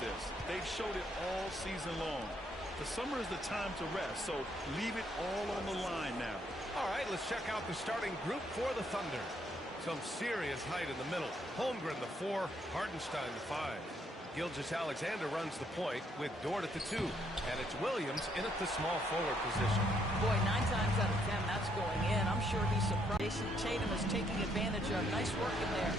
this. They've showed it all season long. The summer is the time to rest, so leave it all on the line now. All right, let's check out the starting group for the Thunder. Some serious height in the middle. Holmgren, the 4, Hartenstein, the 5. Gilgeous-Alexander runs the point with Dort at the 2. And it's Williams in at the small forward position. Boy, 9 times out of 10, that's going in. I'm sure he's surprised. Jason Tatum is taking advantage of. Nice work in there.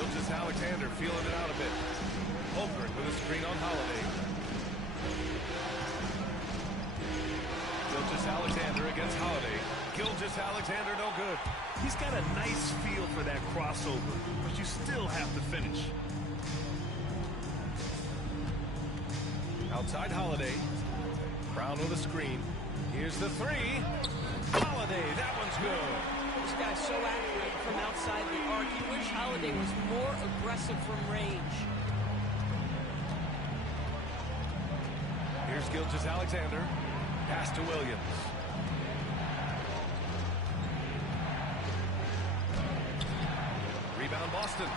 Gilgeous-Alexander feeling it out a bit. Holmgren with a screen on Holiday. Gilgeous-Alexander against Holiday. Gilgeous-Alexander no good. He's got a nice feel for that crossover, but you still have to finish. Outside Holiday. Brown with a screen. Here's the 3. Holiday, that one's good. This guy's so accurate from outside the arc. You wish Holiday was more aggressive from range. Here's Gilgeous-Alexander. Pass to Williams. Rebound Boston.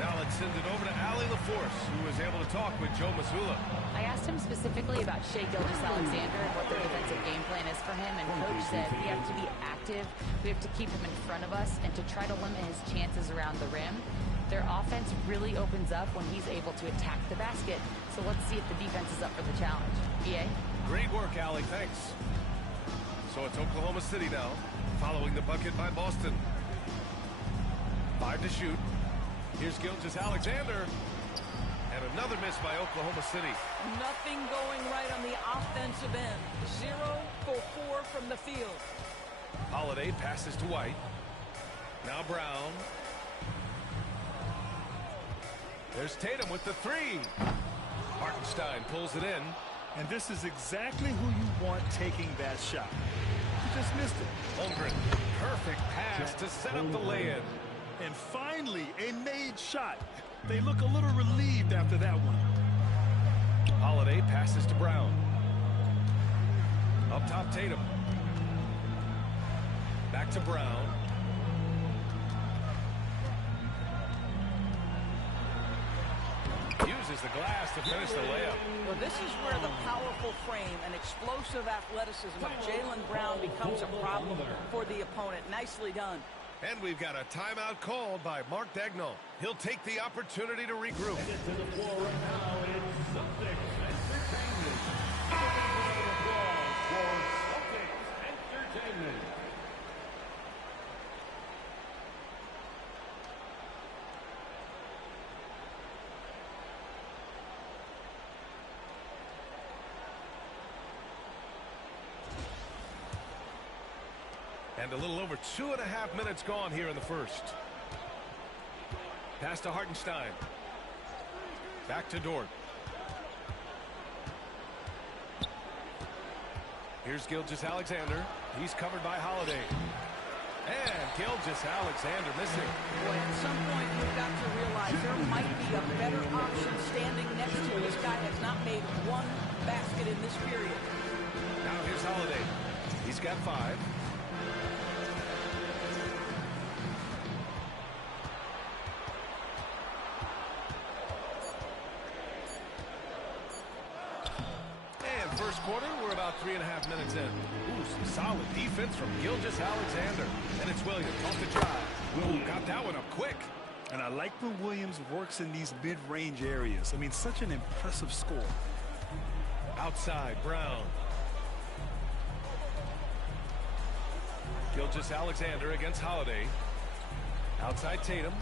Now let's send it over to Allie LaForce, who was able to talk with Joe Mazzulla. I asked him specifically about Shai Gilgeous-Alexander and what their defensive game plan is for him, and Coach said we have to be active, we have to keep him in front of us, and to try to limit his chances around the rim. Their offense really opens up when he's able to attack the basket, so let's see if the defense is up for the challenge. EA? Great work, Allie, thanks. So it's Oklahoma City now, following the bucket by Boston. 5 to shoot. Here's Gilgeous-Alexander. And another miss by Oklahoma City. Nothing going right on the offensive end. 0 for 4 from the field. Holiday passes to White. Now Brown. There's Tatum with the 3. Hartenstein pulls it in. And this is exactly who you want taking that shot. You just missed it. Holmgren, perfect pass to set up the lay-in. And finally, a made shot. They look a little relieved after that one. Holiday passes to Brown. Up top, Tatum. Back to Brown. Uses the glass to finish the layup. Well, this is where the powerful frame and explosive athleticism of Jaylen Brown becomes a problem for the opponent. Nicely done. And we've got a timeout called by Mark Daigneault. He'll take the opportunity to regroup. And to the floor right now, it's Celtics Entertainment. For Celtics Entertainment. And a little over 2.5 minutes gone here in the first. Pass to Hartenstein. Back to Dort. Here's Gilgeous-Alexander. He's covered by Holiday. And Gilgeous-Alexander missing. Boy, at some point we've got to realize there might be a better option standing next to him. This guy has not made one basket in this period. Now here's Holiday. He's got 5. First quarter, we're about 3.5 minutes in. Ooh, some solid defense from Gilgeous-Alexander. And it's Williams off the drive. Ooh, got that one up quick. And I like when Williams works in these mid-range areas. I mean, such an impressive score. Outside, Brown. Gilgeous-Alexander against Holiday. Outside, Tatum.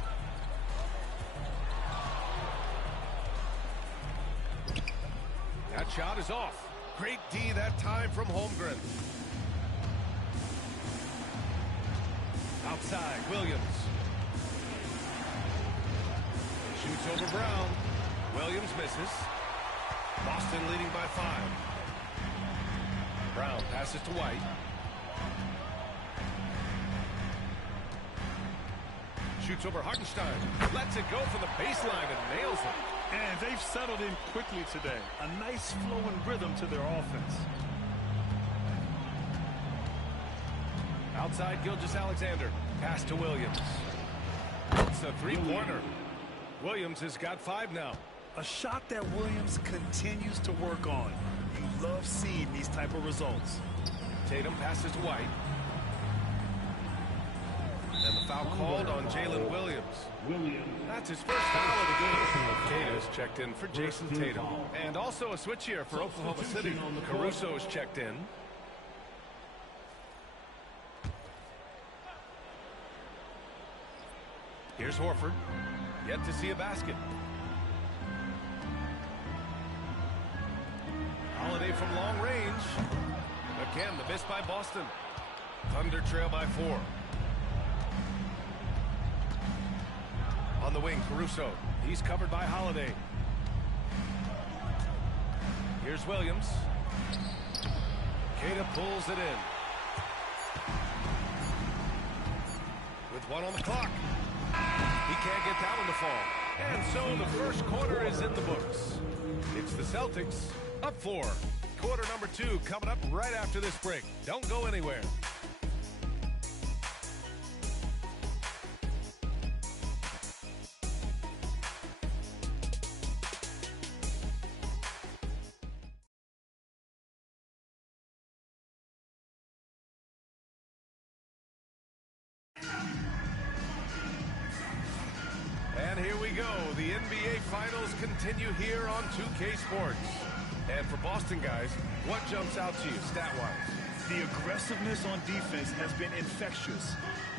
That shot is off. Great D that time from Holmgren. Outside, Williams. Shoots over Brown. Williams misses. Boston leading by 5. Brown passes to White. Shoots over Hartenstein. Lets it go from the baseline and nails it. And they've settled in quickly today. A nice flowing rhythm to their offense. Outside, Gilgeous-Alexander. Pass to Williams. It's a three-pointer. Williams has got 5 now. A shot that Williams continues to work on. You love seeing these type of results. Tatum passes to White. And the foul called on Jalen Williams. That's his first foul of the game. Cato is checked in for Jason Tatum. And also a switch here for Oklahoma City. Caruso is checked in. Here's Horford. Yet to see a basket. Holiday from long range. Again, the miss by Boston. Thunder trail by 4. On the wing, Caruso. He's covered by Holiday. Here's Williams. Cato pulls it in. With 1 on the clock. He can't get that one to fall. And so the first quarter is in the books. It's the Celtics up 4. Quarter number 2 coming up right after this break. Don't go anywhere. And here we go. The NBA Finals continue here on 2K Sports. And for Boston guys, what jumps out to you stat-wise? The aggressiveness on defense has been infectious.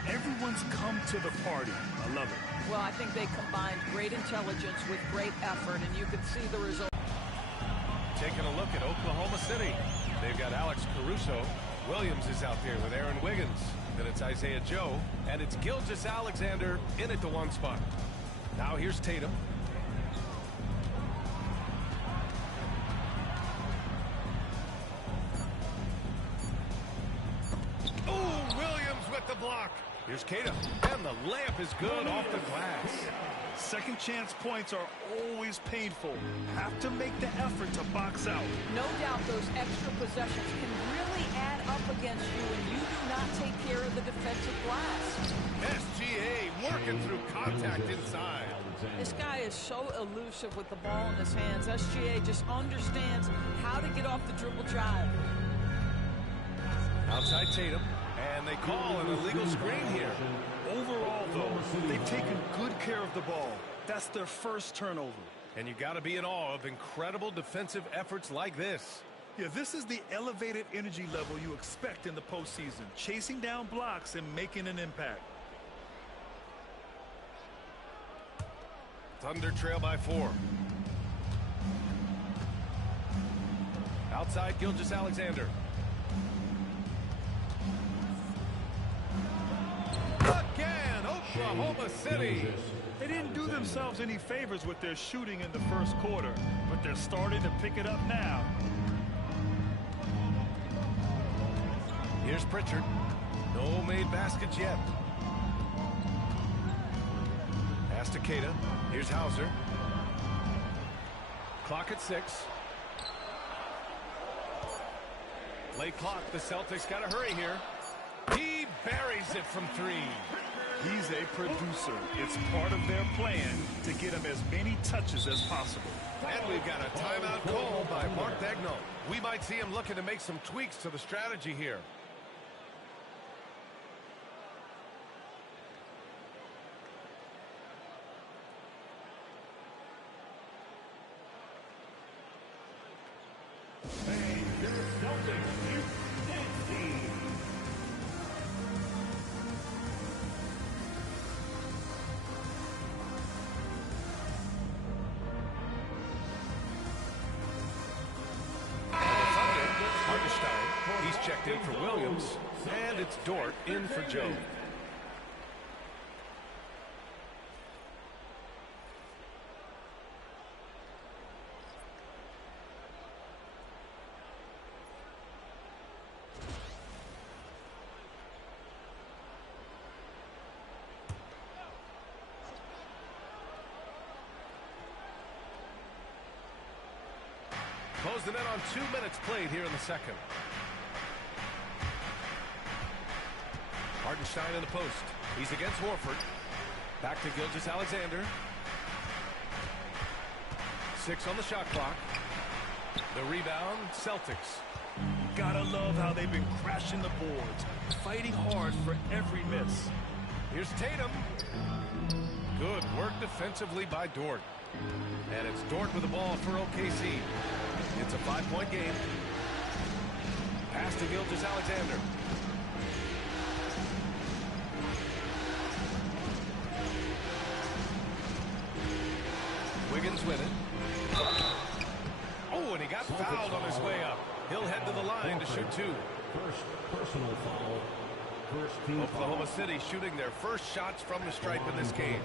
Everyone's come to the party. I love it. Well, I think they combined great intelligence with great effort, and you can see the result. Taking a look at Oklahoma City. They've got Alex Caruso. Williams is out there with Aaron Wiggins. Then it's Isaiah Joe. And it's Gilgeous-Alexander in at the 1 spot. Now here's Tatum. Oh, Williams with the block. Here's Cato. And the layup is good off the glass. Second chance points are always painful. Have to make the effort to box out. No doubt those extra possessions can really add up against you when you do not take care of the defensive glass. SGA working through contact inside. This guy is so elusive with the ball in his hands. SGA just understands how to get off the dribble drive. Outside Tatum. And they call an illegal screen here. Overall, though, they've taken good care of the ball. That's their first turnover. And you got to be in awe of incredible defensive efforts like this. Yeah, this is the elevated energy level you expect in the postseason. Chasing down blocks and making an impact. Thunder trail by 4. Outside Gilgeous-Alexander. Again, Oklahoma City. They didn't do themselves any favors with their shooting in the first quarter, but they're starting to pick it up now. Here's Pritchard. No made baskets yet. Pass to Cato. Here's Hauser. Clock at 6. Late clock. The Celtics got to hurry here. He buries it from 3. He's a producer. It's part of their plan to get him as many touches as possible. And we've got a timeout call by Mark Daigneault. We might see him looking to make some tweaks to the strategy here. Checked in for Williams, and it's Dort in for Joe. Closing in on 2 minutes played here in the second. Hartenstein in the post. He's against Horford. Back to Gilgeous-Alexander. 6 on the shot clock. The rebound, Celtics. Gotta love how they've been crashing the boards, fighting hard for every miss. Here's Tatum. Good work defensively by Dort. And it's Dort with the ball for OKC. It's a 5-point game. Pass to Gilgeous-Alexander. Wiggins with it. Oh, and he got fouled on his way up. He'll head to the line to shoot 2. First personal foul. First team Oklahoma foul. City shooting their first shots from the stripe in this game.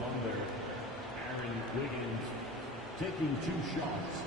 Aaron Wiggins taking 2 shots.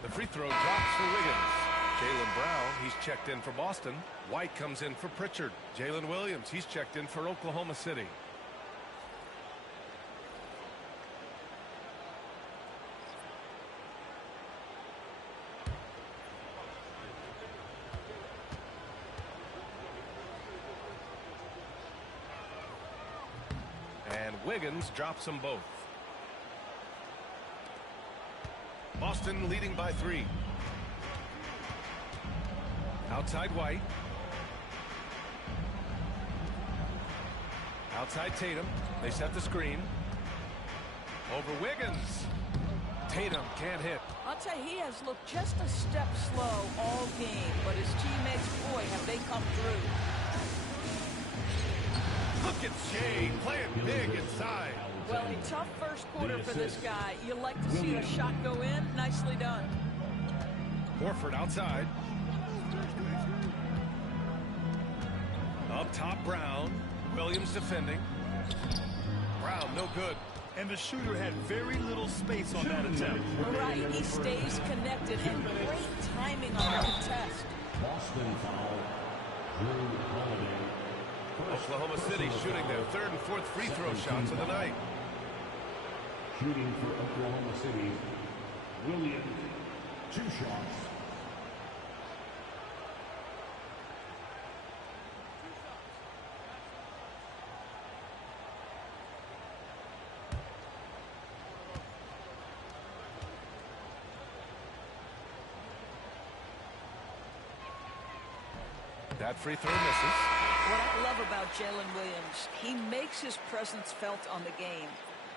The free throw drops for Wiggins. Jaylen Brown, he's checked in for Boston. White comes in for Pritchard. Jalen Williams, he's checked in for Oklahoma City. And Wiggins drops them both. Boston leading by 3. Outside White. Outside Tatum. They set the screen. Over Wiggins. Tatum can't hit. I'll tell you, he has looked just a step slow all game, but his teammates, boy, have they come through. Look at Shea playing big inside. Well, a tough first quarter for this guy. You like to see a shot go in. Nicely done. Horford outside. Up top, Brown. Williams defending. Brown, no good. And the shooter had very little space on that attempt. Right, he stays connected, and great timing on the contest. Boston foul. Drew Holiday. Oklahoma City shooting their 3rd and 4th free throw shots of the night. Shooting for Oklahoma City. Williams, 2 shots. That free throw misses. What I love about Jalen Williams, he makes his presence felt on the game.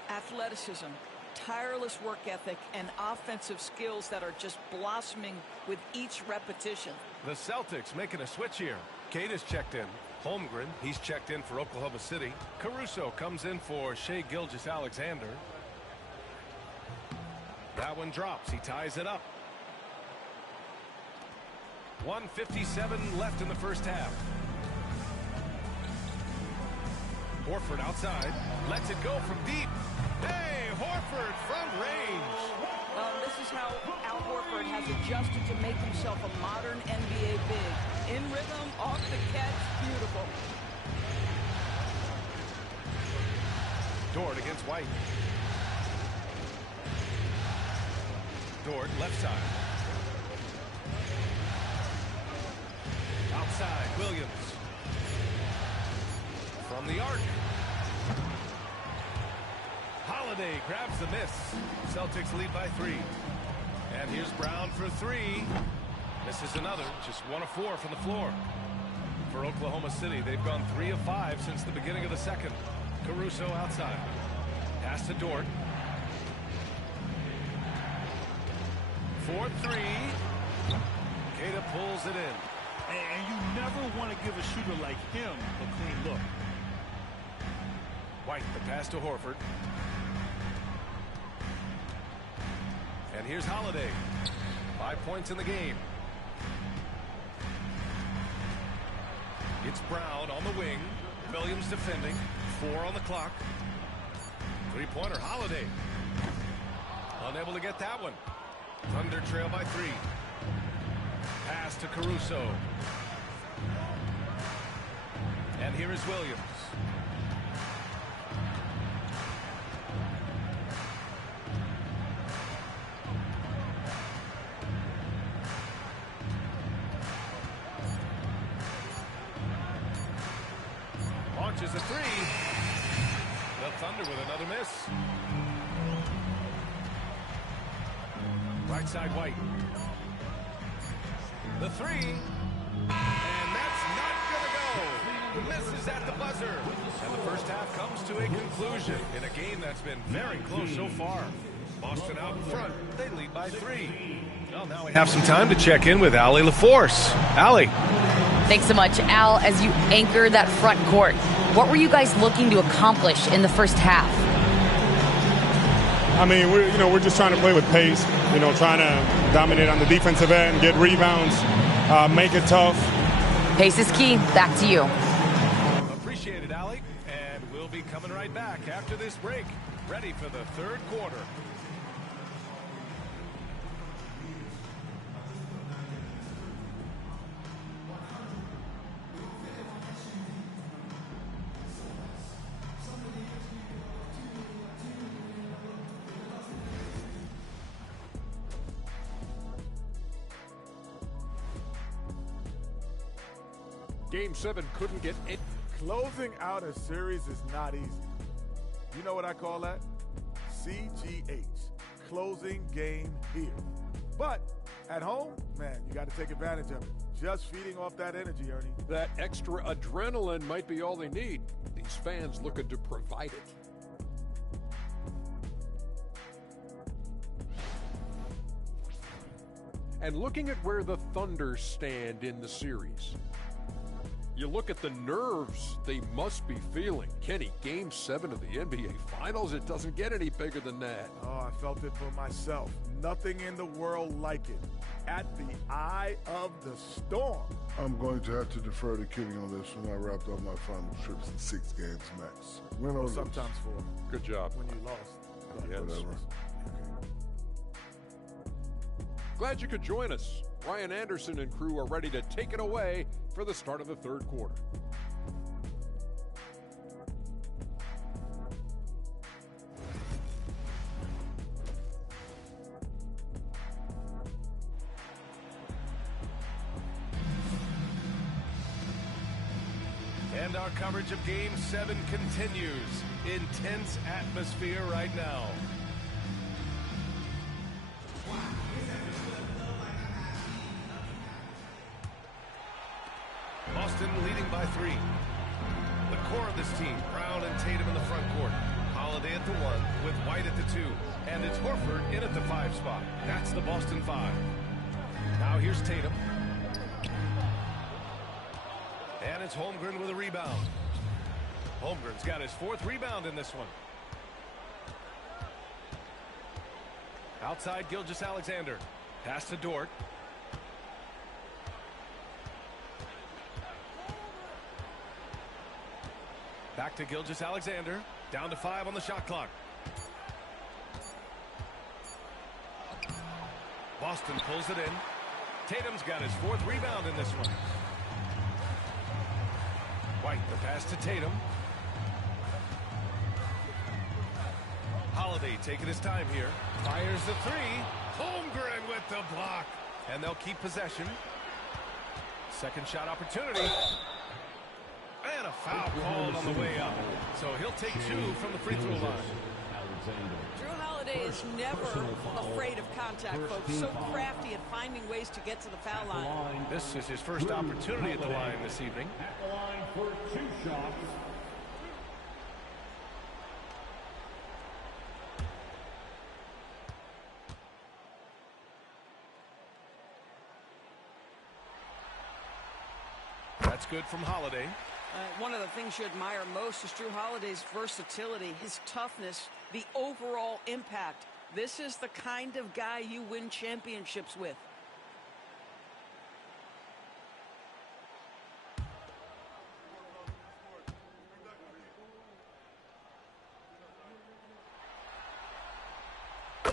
Athleticism, tireless work ethic, and offensive skills that are just blossoming with each repetition. The Celtics making a switch here. Cade is checked in. Holmgren, he's checked in for Oklahoma City. Caruso comes in for Shai Gilgeous-Alexander. That one drops. He ties it up. 1:57 left in the first half. Horford outside. Lets it go from deep. Hey, Horford from range. This is how Al Horford has adjusted to make himself a modern NBA big. In rhythm, off the catch, beautiful. Dort against White. Dort left side. Outside, Williams. From the arc. Holiday grabs the miss. Celtics lead by 3. And here's Brown for 3. This is another, just 1 of 4 from the floor. For Oklahoma City, they've gone 3 of 5 since the beginning of the second. Caruso outside. Pass to Dort. 4-3. Queta pulls it in. And you never want to give a shooter like him a clean look. White, the pass to Horford. And here's Holiday. 5 points in the game. It's Brown on the wing. Williams defending. 4 on the clock. 3-pointer, Holiday. Unable to get that one. Thunder trail by 3. Pass Pass to Caruso. And here is Williams. Launches a three. The Thunder with another miss. Right side White. The three. And that's not going to go. Misses at the buzzer. And the first half comes to a conclusion in a game that's been very close so far. Boston out in front. They lead by 3. Well, now we have some time to check in with Allie LaForce. Allie. Thanks so much, Al. As you anchor that front court, what were you guys looking to accomplish in the first half? I mean, we're just trying to play with pace, trying to dominate on the defensive end, get rebounds, make it tough. Pace is key. Back to you. Appreciate it, Allie. And we'll be coming right back after this break. Ready for the third quarter. Game 7 couldn't get it. Closing out a series is not easy. You know what I call that? CGH. Closing game here. But at home, man, you got to take advantage of it. Just feeding off that energy, Ernie. That extra adrenaline might be all they need. These fans looking to provide it. And looking at where the Thunder stand in the series, you look at the nerves they must be feeling. Kenny, Game 7 of the NBA Finals, it doesn't get any bigger than that. Oh, I felt it for myself. Nothing in the world like it. At the eye of the storm. I'm going to have to defer to Kenny on this when I wrapped up my final trips in 6 games max. Win or lose. Sometimes 4. Good job. When you lost. Yes. Whatever. Glad you could join us. Ryan Anderson and crew are ready to take it away for the start of the third quarter. And our coverage of Game 7 continues. Intense atmosphere right now. Boston leading by 3. The core of this team, Brown and Tatum in the front court. Holiday at the 1 with White at the 2. And it's Horford in at the 5 spot. That's the Boston 5. Now here's Tatum. And it's Holmgren with a rebound. Holmgren's got his 4th rebound in this one. Outside Gilgeous-Alexander. Pass to Dort. Back to Gilgeous-Alexander. Down to 5 on the shot clock. Boston pulls it in. Tatum's got his 4th rebound in this one. White, the pass to Tatum. Holiday taking his time here. Fires the 3. Holmgren with the block. And they'll keep possession. Second shot opportunity. And a foul called on the way up. So he'll take 2 from the free throw line. Drew Holiday is never afraid of contact, folks. So crafty at finding ways to get to the foul line. This is his first opportunity at the line this evening. At the line for 2 shots. That's good from Holiday. One of the things you admire most is Drew Holiday's versatility, his toughness, the overall impact. This is the kind of guy you win championships with.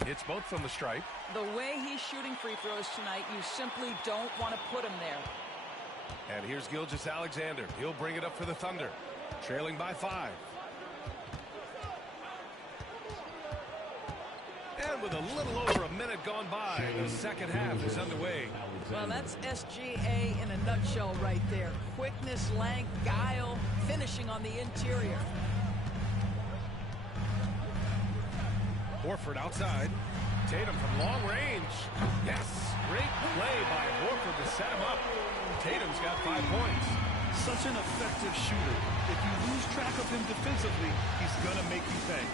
Hits both from the stripe. The way he's shooting free throws tonight, you simply don't want to put him there. And here's Gilgeous-Alexander. He'll bring it up for the Thunder. Trailing by 5. And with a little over a minute gone by, the second half is underway. Well, that's SGA in a nutshell right there. Quickness, length, guile, finishing on the interior. Horford outside. Tatum from long range. Yes, great play by Horford to set him up. Tatum's got 5 points. Such an effective shooter. If you lose track of him defensively, he's going to make you pay.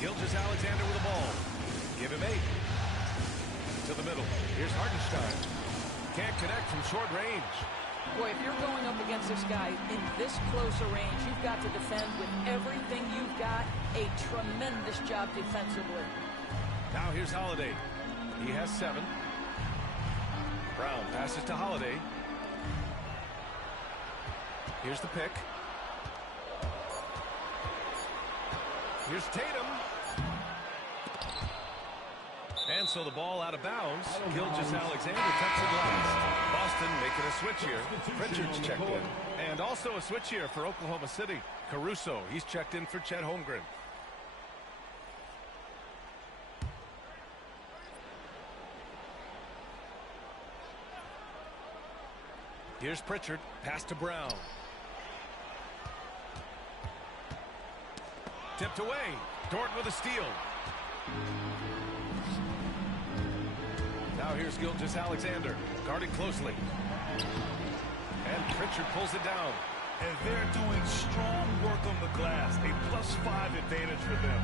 Gilgeous-Alexander with the ball. Give him 8. To the middle. Here's Hartenstein. Can't connect from short range. Boy, if you're going up against this guy in this close a range, you've got to defend with everything you've got. A tremendous job defensively. Now here's Holiday. He has 7. Brown passes to Holiday. Here's the pick. Here's Tatum. And so the ball out of bounds. Gilgeous-Alexander touched it last. Boston making a switch here. Pritchard's checked in. And also a switch here for Oklahoma City. Caruso, he's checked in for Chet Holmgren. Here's Pritchard. Pass to Brown. Tipped away. Dort with a steal. Now here's Gilgeous-Alexander. Guarded closely. And Pritchard pulls it down. And they're doing strong work on the glass. A +5 advantage for them.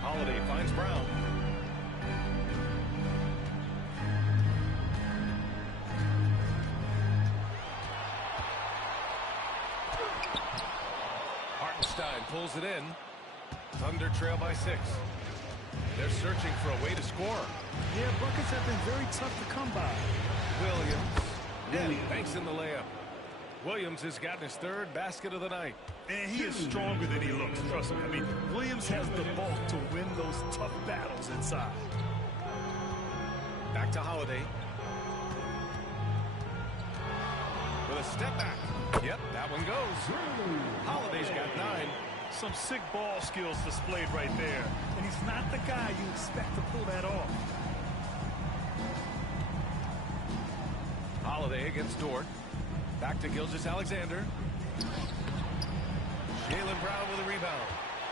Holiday finds Brown. Hartenstein pulls it in. Thunder trail by 6. They're searching for a way to score. Yeah, buckets have been very tough to come by. Williams. And he banks in the layup. Williams has gotten his 3rd basket of the night. And he is stronger than he looks, trust me. I mean, Williams has the bulk to win those tough battles inside. Back to Holiday. With a step back. Yep, that one goes. Holiday's got 9. Some sick ball skills displayed right there. And he's not the guy you expect to pull that off. Holiday against Dort. Back to Gilgeous-Alexander. Jaylen Brown with a rebound.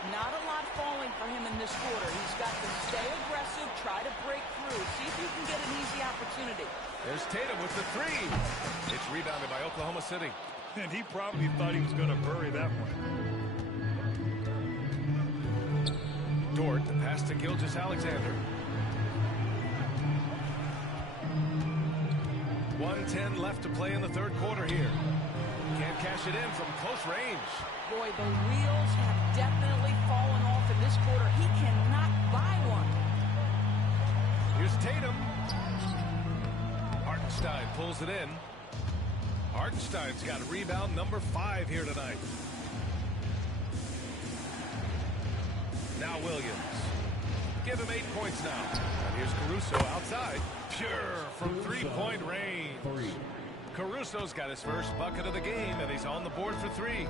Not a lot falling for him in this quarter. He's got to stay aggressive, try to break through, see if you can get an easy opportunity. There's Tatum with the 3. It's rebounded by Oklahoma City. And he probably thought he was going to bury that one. Dort, the pass to Gilgeous-Alexander. 1:10 left to play in the 3rd quarter here. Can't cash it in from close range. Boy, the wheels have definitely fallen off in this quarter. He cannot buy one. Here's Tatum. Hartenstein pulls it in. Hartenstein's got rebound number 5 here tonight. Now Williams. Give him 8 points now. And here's Caruso outside. Pure from 3-point range. Caruso's got his first bucket of the game, and he's on the board for 3.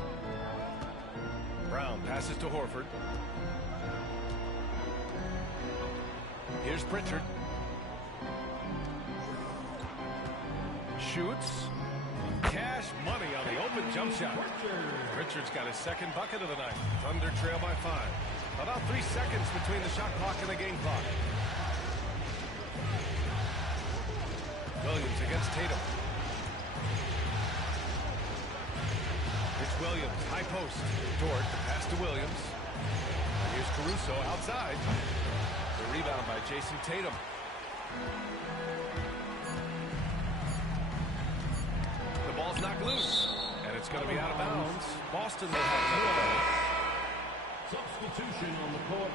Brown passes to Horford. Here's Pritchard. Shoots. Cash money on the open jump shot. Pritchard's got his 2nd bucket of the night. Thunder trail by 5. About 3 seconds between the shot clock and the game clock. Williams against Tatum. It's Williams, high post. Dort, the pass to Williams. And here's Caruso outside. The rebound by Jason Tatum. The ball's knocked loose. And it's going to be out of bounds. Boston will have it. Substitution on the court.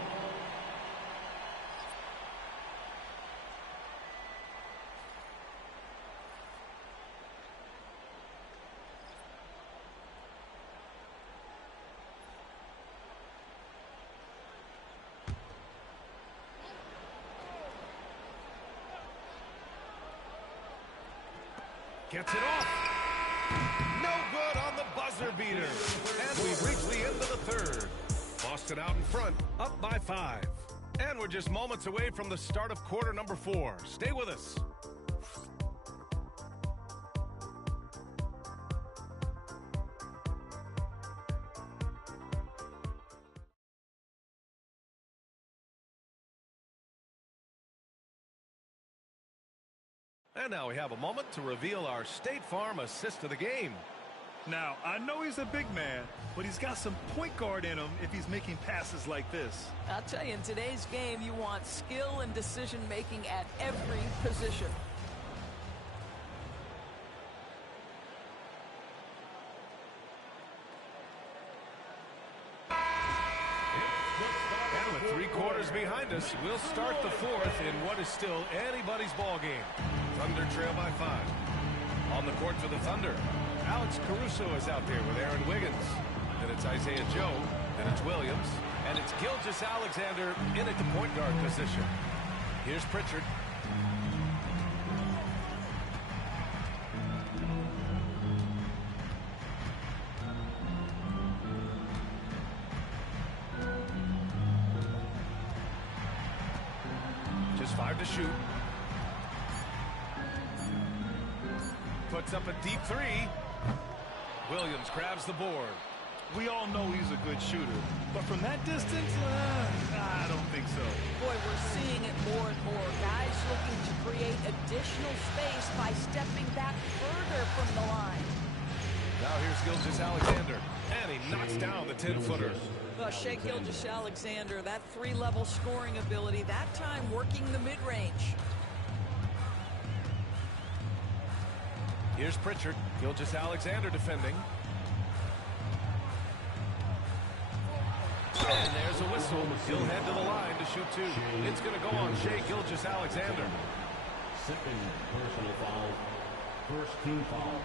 Gets it off. No good on the buzzer beater. And we've reached the end of the third. Boston out in front, up by 5. And we're just moments away from the start of quarter number 4. Stay with us. And now we have a moment to reveal our State Farm assist of the game. Now, I know he's a big man, but he's got some point guard in him if he's making passes like this. I'll tell you, in today's game, you want skill and decision-making at every position. And with 3 quarters behind us, we'll start the 4th in what is still anybody's ball game. Thunder trail by 5. On the court for the Thunder, Alex Caruso is out there with Aaron Wiggins. Then it's Isaiah Joe. Then it's Williams. And it's Gilgeous-Alexander in at the point guard position. Here's Pritchard. Just 5 to shoot. Puts up a deep 3. Williams grabs the board. We all know he's a good shooter, but from that distance, I don't think so. Boy, we're seeing it more and more. Guys looking to create additional space by stepping back further from the line. Now here's Gilgeous-Alexander, and he knocks down the 10-footer. Shea Gilgeous-Alexander, that 3-level scoring ability, that time working the mid-range. Here's Pritchard. Gilgeous-Alexander defending. And there's a whistle. He'll head to the line to shoot 2. It's going to go on Shea Gilgeous-Alexander. Second personal foul. First team foul.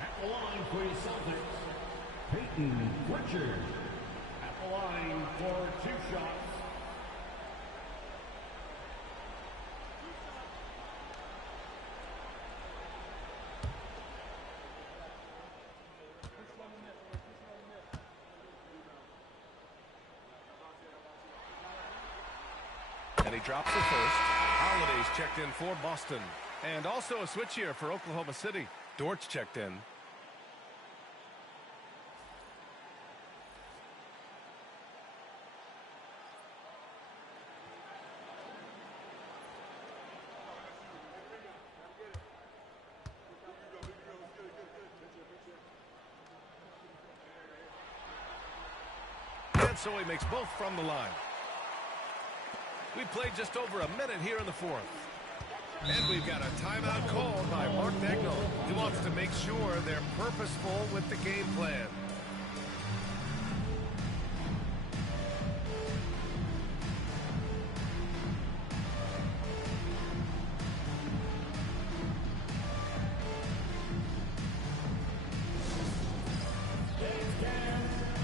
At the line for the Celtics, Peyton Pritchard. At the line for 2 shots. And he drops the first. Holiday's checked in for Boston. And also a switch here for Oklahoma City. Dort's checked in. And so he makes both from the line. We've played just over a minute here in the 4th. And we've got a timeout called by Mark Dagnall. He wants to make sure they're purposeful with the game plan.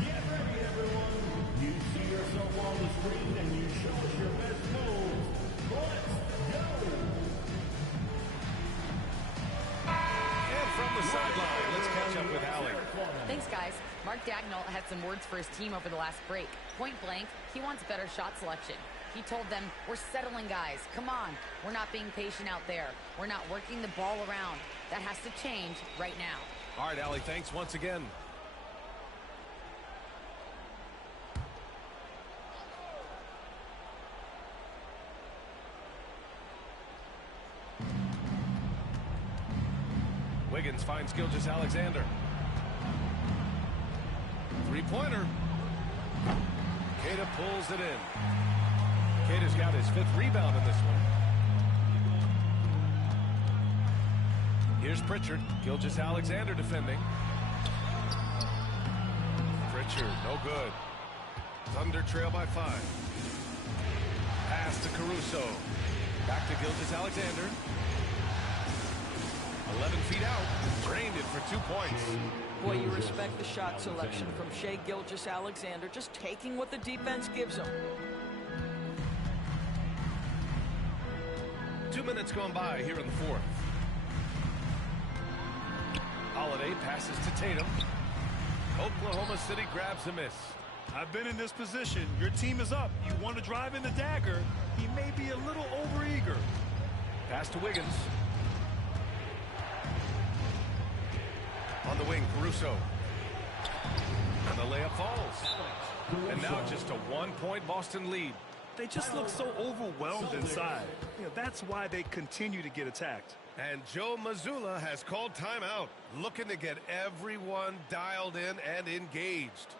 Get ready, everyone. You see yourself on the screen and you show us your best moves. Let's go. And from the sideline, let's catch up with Allie. Thanks, guys. Mark Dagnall had some words for his team over the last break. Point blank, he wants better shot selection. He told them, we're settling, guys. Come on. We're not being patient out there. We're not working the ball around. That has to change right now. All right, Allie, thanks once again. Wiggins finds Gilgeous-Alexander. 3-pointer. Queta pulls it in. Queta's got his 5th rebound in this one. Here's Pritchard. Gilgeous-Alexander defending. Pritchard, no good. Thunder trail by 5. Pass to Caruso. Back to Gilgeous-Alexander. 11 feet out. Drained it for 2 points. Boy, you respect the shot selection from Shea Gilgeous-Alexander, just taking what the defense gives him. 2 minutes gone by here in the 4th. Holiday passes to Tatum. Oklahoma City grabs a miss. I've been in this position. Your team is up. You want to drive in the dagger. He may be a little overeager. Pass to Wiggins. On the wing, Caruso. And the layup falls. And now just a 1-point Boston lead. They just look so overwhelmed inside. That's why they continue to get attacked. And Joe Mazzulla has called timeout, looking to get everyone dialed in and engaged.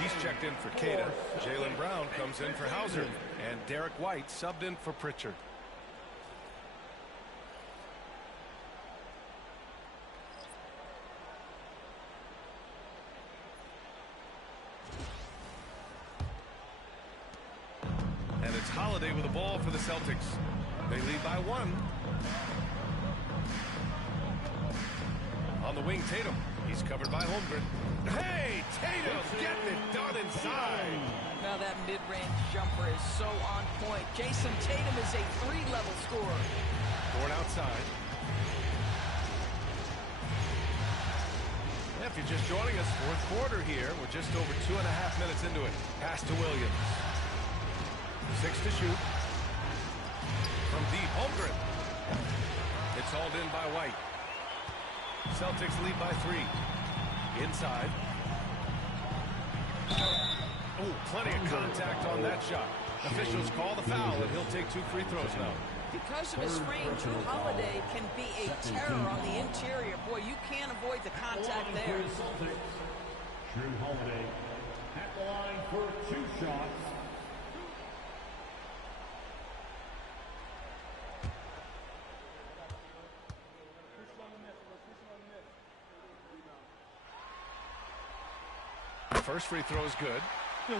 He's checked in for Cada. Jaylen Brown comes in for Hauser. And Derek White subbed in for Pritchard. And it's Holiday with the ball for the Celtics. They lead by 1. On the wing, Tatum. He's covered by Holmgren. Hey, Tatum getting it done inside. Now that mid-range jumper is so on point. Jason Tatum is a 3-level scorer. Ford outside. If you're just joining us, fourth quarter here. We're just over 2.5 minutes into it. Pass to Williams. 6 to shoot. From deep, Holmgren. It's hauled in by White. Celtics lead by 3. Inside. Oh, plenty of contact on that shot. Officials call the foul, and he'll take 2 free throws now. Because of his frame, Drew Holiday can be a terror on the interior. Boy, you can't avoid the contact there. Drew Holiday at the line for 2 shots. First free throw is good.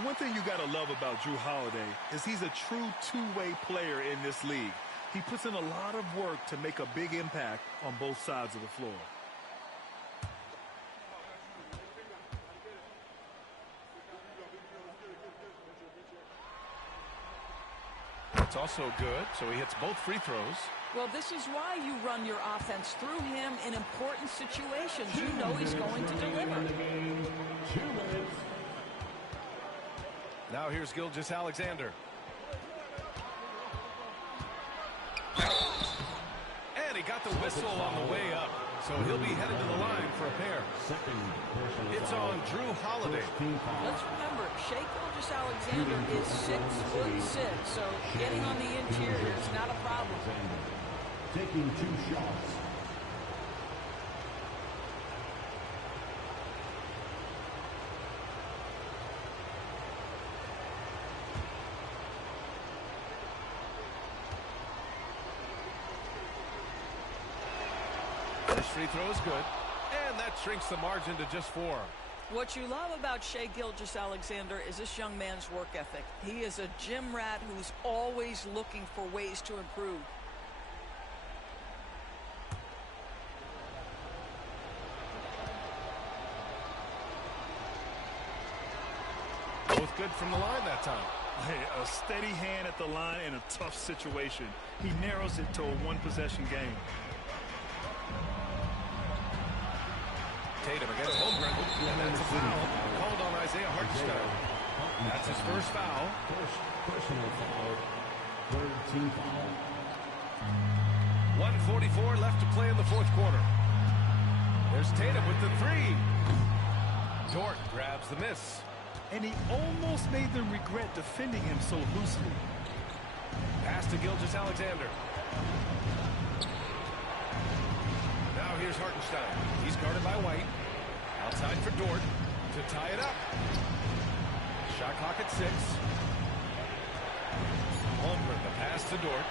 One thing you got to love about Drew Holiday is he's a true two-way player in this league. He puts in a lot of work to make a big impact on both sides of the floor. It's also good, so he hits both free throws. Well, this is why you run your offense through him in important situations. You know he's going to deliver. Now here's Gilgeous-Alexander. And he got the whistle on the way up, so he'll be headed to the line for a pair. It's on Drew Holiday. Let's remember, Shai Gilgeous-Alexander is 6'6", so getting on the interior is not a problem. Taking 2 shots. First free throw is good, and that shrinks the margin to just 4. What you love about Shai Gilgeous-Alexander is this young man's work ethic. He is a gym rat who's always looking for ways to improve. good from the line that time. Hey, a steady hand at the line in a tough situation. He narrows it to a one-possession game. Tatum against Holmgren, and that's a foul called on Isaiah Hartenstein. That's his first foul. First personal foul. Third team foul. 1:44 left to play in the fourth quarter. There's Tatum with the three. Dort grabs the miss. And he almost made them regret defending him so loosely. Pass to Gilgeous-Alexander. Now here's Hartenstein. He's guarded by White. Outside for Dort to tie it up. Shot clock at 6. Holmgren, the pass to Dort.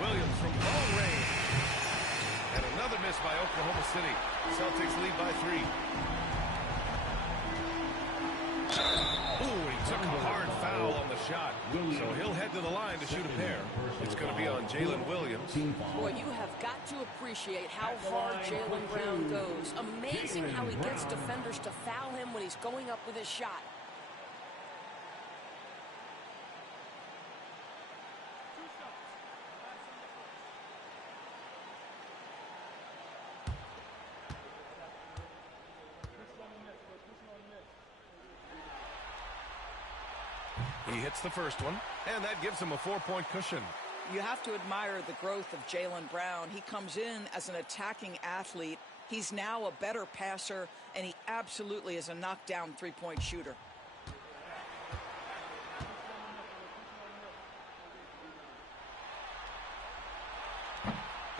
Williams from long range. And another miss by Oklahoma City. Celtics lead by 3. Ooh, he took a hard foul on the shot. So he'll head to the line to shoot a pair. It's going to be on Jalen Williams. Boy, you have got to appreciate how hard Jaylen Brown goes. Amazing how he gets defenders to foul him when he's going up with his shot. He hits the first one, and that gives him a 4-point cushion. You have to admire the growth of Jaylen Brown. He comes in as an attacking athlete. He's now a better passer, and he absolutely is a knockdown three-point shooter.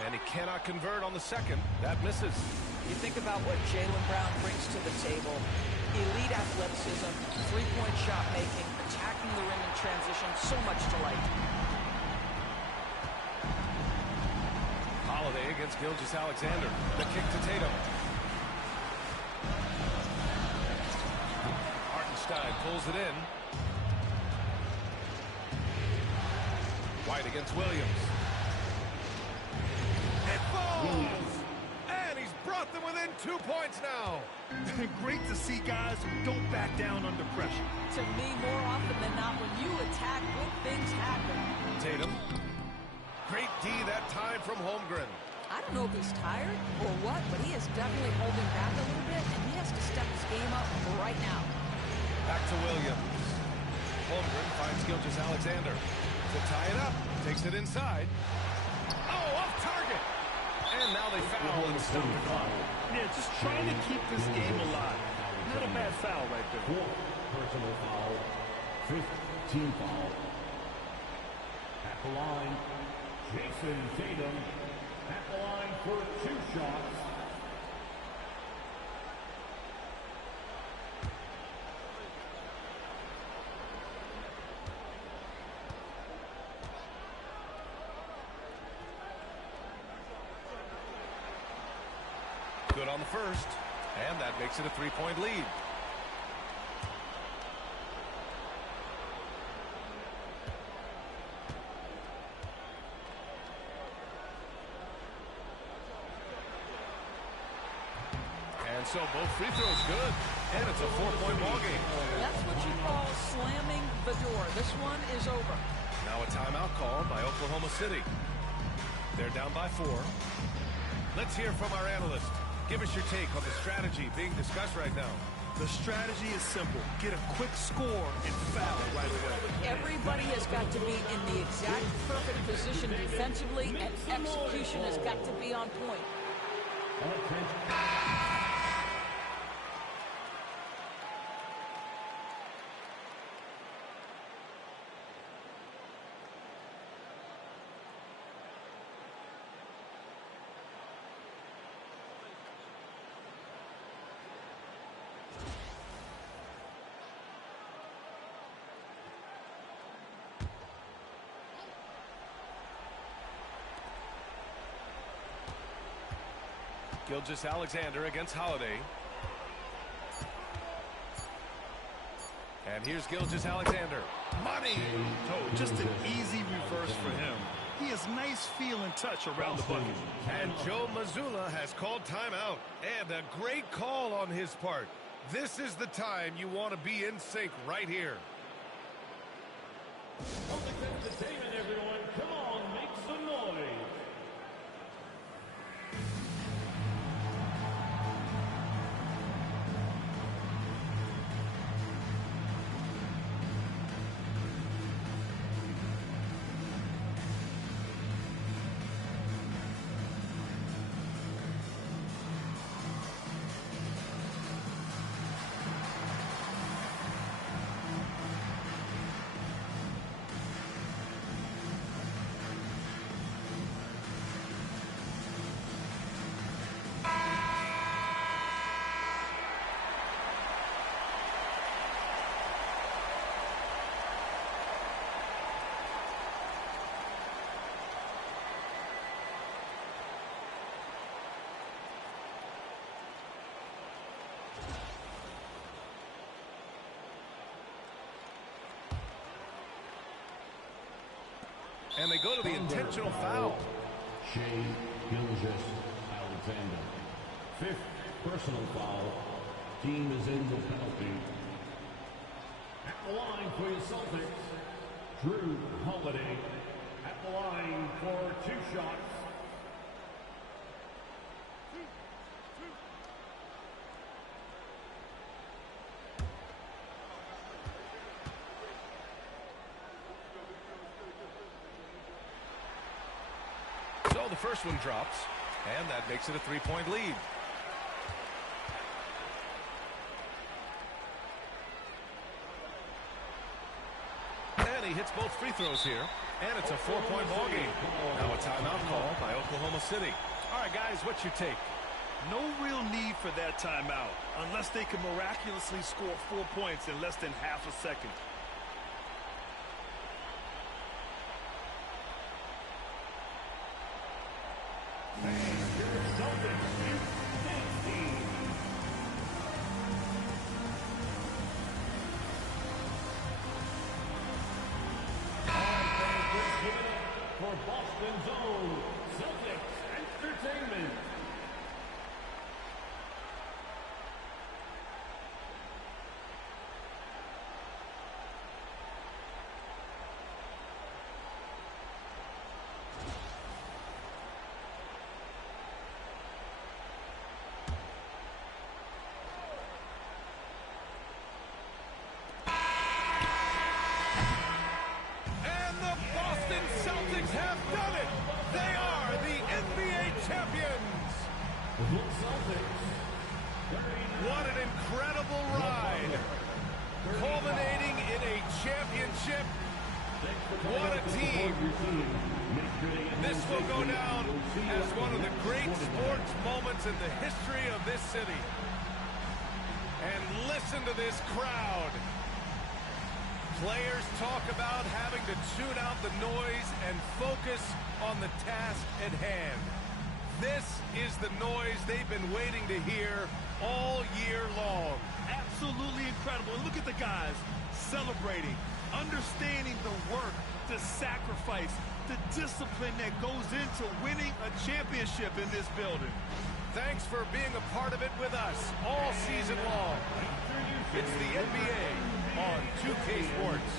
And he cannot convert on the second. That misses. You think about what Jaylen Brown brings to the table. Elite athleticism, three-point shot making, attacking the rim in transition, so much to like. Holiday against Gilgeous-Alexander. The kick to Tatum. Hartenstein pulls it in. White against Williams. It falls! And he's brought them within 2 points now. Great to see guys who don't back down under pressure. To me, more often than not, when you attack, good things happen. Tatum. Great D that time from Holmgren. I don't know if he's tired or what, but he is definitely holding back a little bit, and he has to step his game up right now. Back to Williams. Holmgren finds Gilgeous-Alexander to tie it up. Takes it inside. Oh, off target. And now they foul and stop the clock. Yeah, just trying to keep this game alive. Not a bad foul right there. Fourth personal foul. Fifth team foul. At the line, Jason Tatum. At the line for 2 shots. Good on the first, and that makes it a 3-point lead. And so both free throws good, and it's a 4-point ball game. That's what you call slamming the door. This one is over. Now a timeout called by Oklahoma City. They're down by 4. Let's hear from our analyst. Give us your take on the strategy being discussed right now. The strategy is simple. Get a quick score and foul right away. Everybody has got to be in the exact perfect position defensively, and execution has got to be on point. Gilgeous-Alexander against Holiday. And here's Gilgeous-Alexander. Money! Oh, just an easy reverse for him. He has nice feel and touch around the bucket. And Joe Mazzulla has called timeout. And a great call on his part. This is the time you want to be in sync right here. Celtics entertainment, everyone. Come on, make some noise. And they go to the intentional foul. Shea Gilgeous-Alexander. 5th personal foul. Team is in the penalty. At the line for your Celtics, Drew Holiday. At the line for 2 shots. So the first one drops, and that makes it a 3-point lead. And he hits both free throws here, and it's a 4-point ball game. Now a timeout call by Oklahoma City. All right, guys, what's your take? No real need for that timeout, unless they can miraculously score 4 points in less than half a second. For Boston's own Celtics Entertainment. Celtics have done it! They are the NBA champions! What an incredible ride! Culminating in a championship. What a team! This will go down as one of the great sports moments in the history of this city. And listen to this crowd. Players talk about having to tune out the noise and focus on the task at hand. This is the noise they've been waiting to hear all year long. Absolutely incredible. And look at the guys celebrating, understanding the work, the sacrifice, the discipline that goes into winning a championship in this building. Thanks for being a part of it with us all season long. It's the NBA on 2K Sports.